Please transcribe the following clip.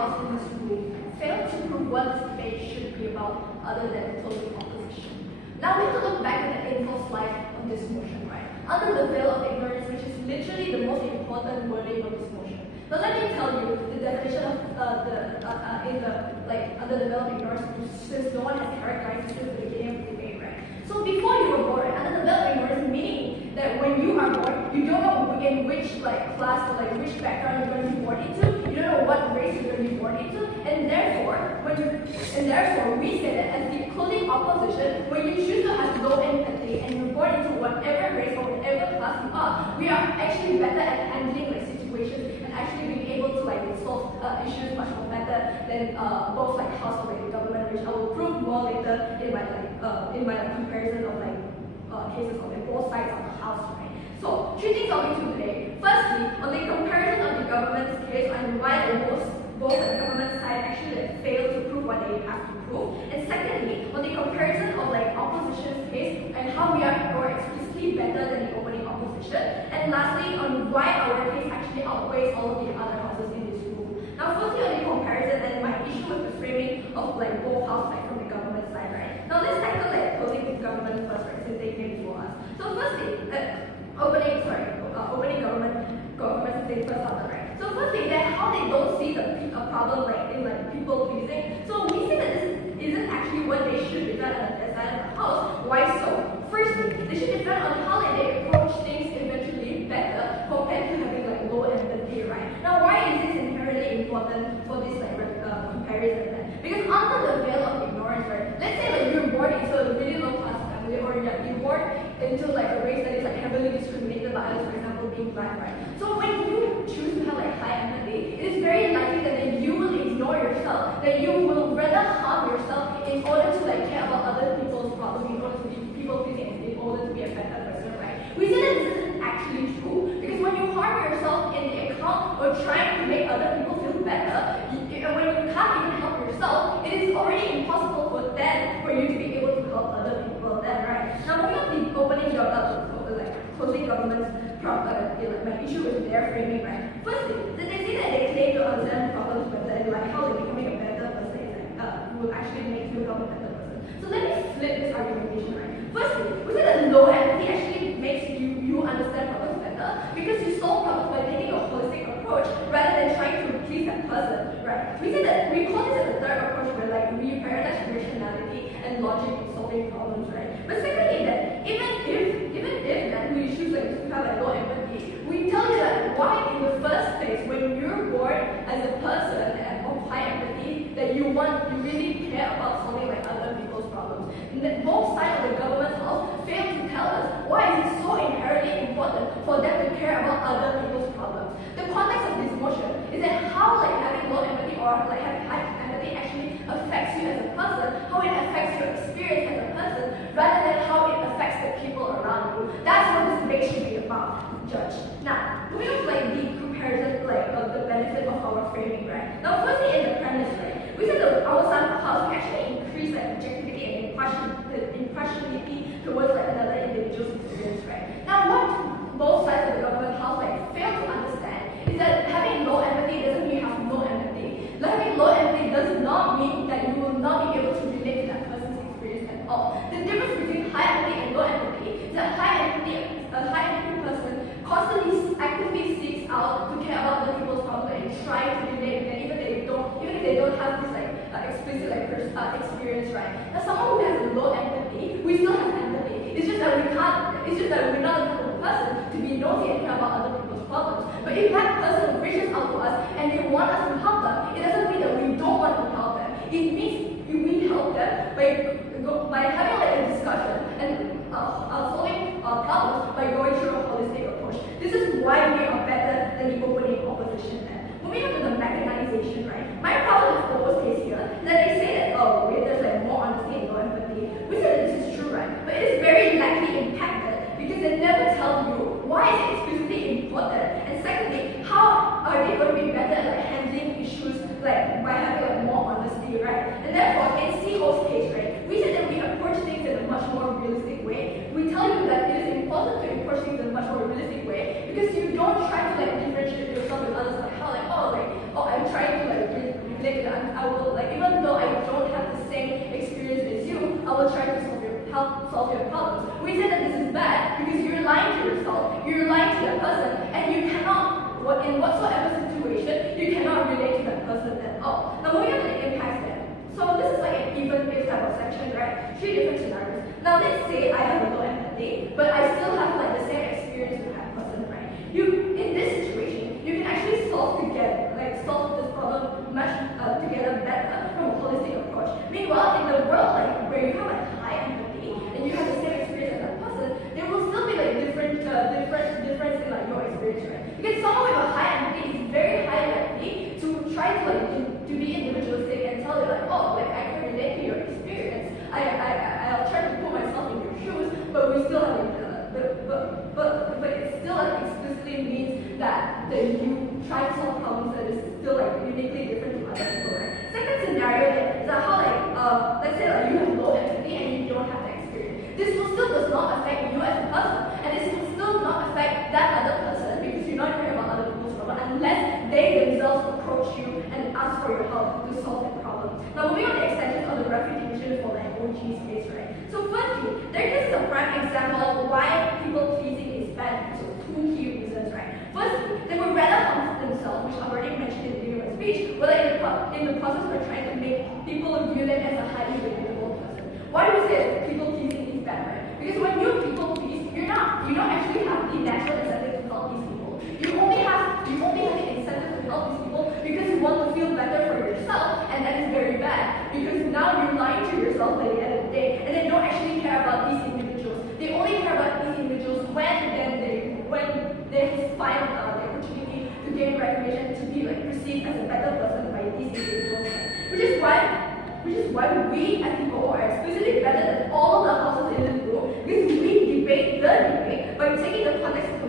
House in this room failed to prove what this debate should be about other than closing opposition. Now we have to look back at the info slide of this motion, right? Under the veil of ignorance, which is literally the most important wording of this motion. Now let me tell you the definition of under the veil of ignorance, since no one has characterized it since the beginning of the debate, right? So before you were born, under the veil of ignorance, meaning that when you are born, you don't know in which class or which background you're going to be born into. You don't know what race you're going to be born into, and therefore we say that as the closing opposition, when you choose to have low empathy and you're born into whatever race or whatever class you are, we are actually better at handling situations and actually being able to solve issues much more better than both House or government, which I will prove more later in my comparison of cases of both sides of the House, right? So, three things I'll be doing today. Firstly, on the comparison of the government's case and why both the government side actually failed to prove what they have to prove. And secondly, on the comparison of opposition's case and how we are more explicitly better than the opening opposition. And lastly, on why our case actually outweighs all of the other houses in this room. Now, firstly, on the comparison and my issue with the framing of both houses from the government side, right? Now let's tackle closing the government first, right? Since they came before us. So firstly, opening government since they first started, right? So firstly, that how they don't see the problem in people pleasing. So we say that this isn't actually what they should be done at the side of the House. Why so? Firstly, they should depend on how they approach things eventually better compared to having low empathy, right? Now why is this inherently important for this comparison then? Because under the veil of ignorance, right? Let's say you're born into a really low class family, or you're born into a race that is heavily discriminated by others, for example, being black, right? So when you choose to have high empathy, it is very likely that you will ignore yourself, that you will rather harm yourself in order to care about other people's problems, in order to be people pleasing, in order to be a better person, right? We say that this isn't actually true, because when you harm yourself in the account or trying to make other people feel better, when you can't even help yourself, it is already impossible for you to be able to help other people then, right? Now moving on to the closing government's my issue with their framing, right? Firstly, they say that they claim to understand problems better and how they're becoming a better person will actually make you become a better person. So let me flip this argumentation, right? Firstly, we say that low empathy actually makes you understand problems better because you solve problems by taking a holistic approach rather than trying to please that person, right? We say that we call this as a third approach where we prioritize rationality and logic in solving problems, right? But secondly, that even if that we choose to have low empathy, we tell you that why in the first place, when you're born as a person of high empathy, that you really care about solving other people's problems. And that both sides of the government house fail to tell us why is it so inherently important for them to care about other people's problems. The context of this motion is that how having low empathy or having high empathy actually affects you as a person, how it affects your experience as a person, rather than how it affects the people around you. That's what this debate should be about, Judge. Now, moving on to the comparison of the benefit of our framing, right? Now, firstly, in the premise, right, we said that our side of the house can actually increase objectivity and impartiality towards another individual's experience, right? Now, what both sides of the government house fail to understand is that having low empathy doesn't mean you have no empathy. Having low empathy does not mean that you will not be able to relate to that person's experience at all. The difference between high empathy and low empathy is that a high empathy person constantly actively seeks out to care about other people's problems and try to relate with them, even if they don't have this explicit experience, right? Now someone who has low empathy, we still have empathy. It's just that we're not the type of person to be nosy and care about other people's problems. But if that person reaches out to us and they want us to help them, it doesn't mean that we don't want to help them. It means we help them by having a discussion and solving problems by going through a holistic approach. This is why we are better than the opening opposition then. Moving on to the mechanization, right? My problem with Opo's case here is that they say that, there's more honesty and more empathy. We say that this is true, right? But it is very likely impacted because they never tell you why it's explicitly important, and secondly, how are they going to be better at handling issues by having more honesty, right? And therefore, in CO's case, right, we said that we approach things in a much more realistic way. We tell you that it is important to approach things in a much more realistic way because you don't try to differentiate yourself with others I'm trying to I will, like, even though I don't have the same experience as you, I will try to help solve your problems. We say that this is bad because you're lying to yourself, you're lying to that person, and you cannot, in whatsoever situation, you cannot relate to that person at all. Now moving on to the impacts then. So this is like an even if type of section, right? 3 different scenarios. Now let's say I have a low empathy, but I still have like the same experience with that person, right? In this situation, you can actually solve this problem much together better from a holistic approach. Meanwhile, in the world like where you have like high empathy and you have the same experience as that person, there will still be like difference in like your experience, right? Because someone with a high empathy is very high likely to try to to be individualistic and tell you like, oh, like I can relate to your experience. I'll try to put myself in your shoes, but we still have but it still like explicitly means that you try to solve problems that is still like uniquely different to other people, right? Second scenario then is that how like let's say like you have low empathy and you don't have the experience. This will still does not affect you as a person, and this will still not affect that other person because you're not caring about other people's problem unless they themselves approach you and ask for your help to solve the problem. Now moving on to extensions of the refutation for like OG space, right? So firstly, this is a prime example of why people pleasing is bad. So 2 key reasons, right? Firstly, they would rather harm themselves, which I've already mentioned in the beginning of my speech, whether in the process we're trying to make people view them as a highly relatable person. Why do we say that people pleasing is bad, right? Because when you people please, you don't actually have the natural incentive to help these people. You only have the incentive to help these people because you want to feel better for yourself, and that is very bad. Because now you're lying to yourself at the end of the day, and they don't actually care about these individuals. They only care about these individuals when they find the opportunity to gain recognition, to be like perceived as a better person by these individuals. Which is why we as people are explicitly better than all of the houses in this room, because we debate the debate by taking the context